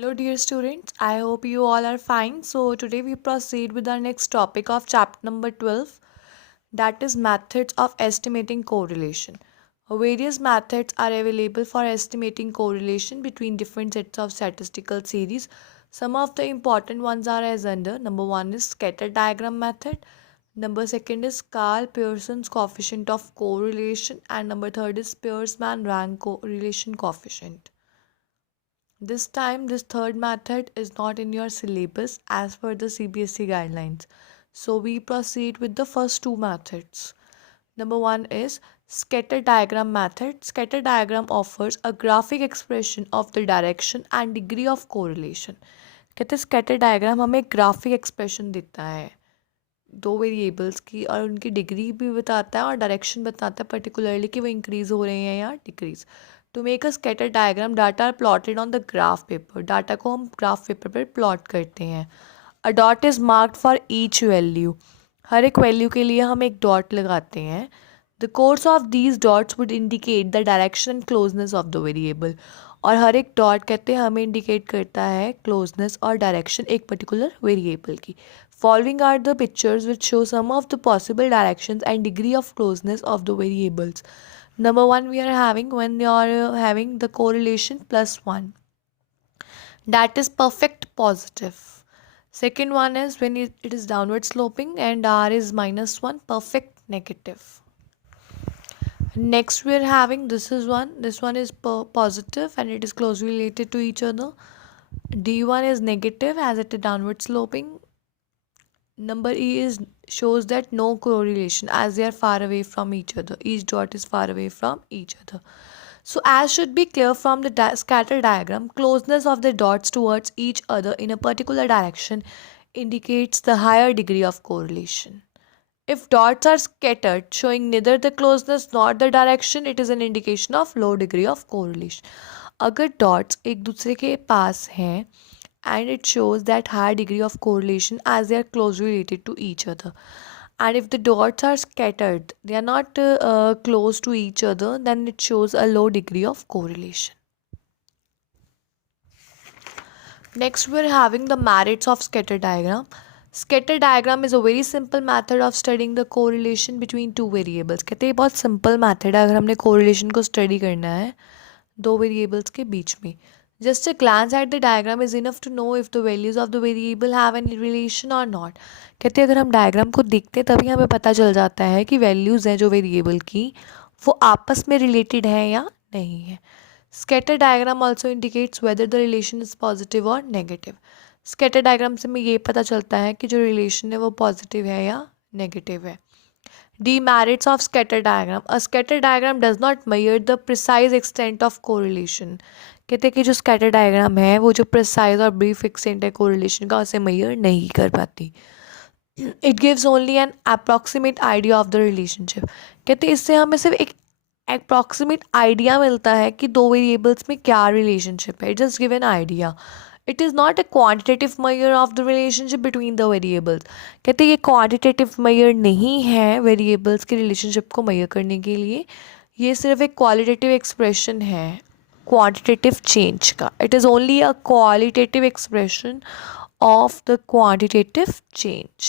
Hello, dear students. I hope you all are fine. So, today we proceed with our next topic of chapter number 12, that is methods of estimating correlation. Various methods are available for estimating correlation between different sets of statistical series. Some of the important ones are as under. Number one is scatter diagram method. Number second is Carl Pearson's coefficient of correlation, and number third is Pearsman rank correlation coefficient. This time, this third method is not in your syllabus as per the CBSE guidelines. So, we proceed with the first two methods. Number one is scatter diagram method. Scatter diagram offers a graphic expression of the direction and degree of correlation. कहते हैं scatter diagram हमें graphic expression देता है दो variables की और उनकी degree भी बताता है और डायरेक्शन बताता है पर्टिकुलरली कि वो इंक्रीज हो रहे हैं या decrease. To make a scatter diagram data are plotted on the graph paper. Data को हम ग्राफ पेपर पर प्लॉट करते हैं. A dot is marked for each value. हर एक वैल्यू के लिए हम एक डॉट लगाते हैं. The course of these dots would indicate the direction and closeness of the variable. और हर एक डॉट कहते हैं हमें इंडिकेट करता है क्लोजनेस और डायरेक्शन एक पर्टिकुलर वेरिएबल की. Following are the pictures which show some of the possible directions and degree of closeness of the variables. Number one, we are having when you are having the correlation +1. That is perfect positive. Second one is when it is downward sloping and R is -1, perfect negative. Next we are having this one is positive and it is closely related to each other. D1 is negative as it is downward sloping. Number E is shows that no correlation as they are far away from each other. Each dot is far away from each other. So as should be clear from the scatter diagram, closeness of the dots towards each other in a particular direction indicates the higher degree of correlation. If dots are scattered showing neither the closeness nor the direction, it is an indication of low degree of correlation. अगर dots एक दूसरे के पास हैं and it shows that high degree of correlation as they are closely related to each other. And if the dots are scattered, they are not close to each other, then it shows a low degree of correlation. Next we are having the merits of scatter diagram. Scatter diagram is a very simple method of studying the correlation between two variables. कहते हैं बहुत simple method है अगर हमने correlation को study करना है दो variables के बीच में. Just a glance at the diagram is enough to know if the values of the variable have any relation or not. कहते हैं अगर हम डायग्राम को देखते हैं तभी हमें पता चल जाता है कि वैल्यूज़ हैं जो वेरिएबल की वो आपस में रिलेटेड हैं या नहीं है. Scatter diagram also indicates whether the relation is positive और नेगेटिव. स्कैटर डायग्राम से हमें ये पता चलता है कि जो रिलेशन है वो पॉजिटिव है या नेगेटिव है. Demerits of scatter diagram. A scatter diagram does not measure the precise extent of correlation. कहते हैं कि जो स्कैटर डायग्राम है वो जो प्रिसाइज और ब्रीफ एक्सटेंट है कोरिलेशन का उसे मेजर नहीं कर पाती. It gives only an approximate idea of the relationship. कहते हैं इससे हमें सिर्फ एक अप्रॉक्सीमेट आइडिया मिलता है कि दो वेरिएबल्स में क्या रिलेशनशिप है. Just give an idea. It is not a quantitative measure of the relationship between the variables. कहते हैं ये क्वान्टिटेटिव मेजर नहीं है वेरिएबल्स के रिलेशनशिप को मेजर करने के लिए. ये सिर्फ एक क्वालिटेटिव एक्सप्रेशन है quantitative change का. It is only a qualitative expression of the quantitative change.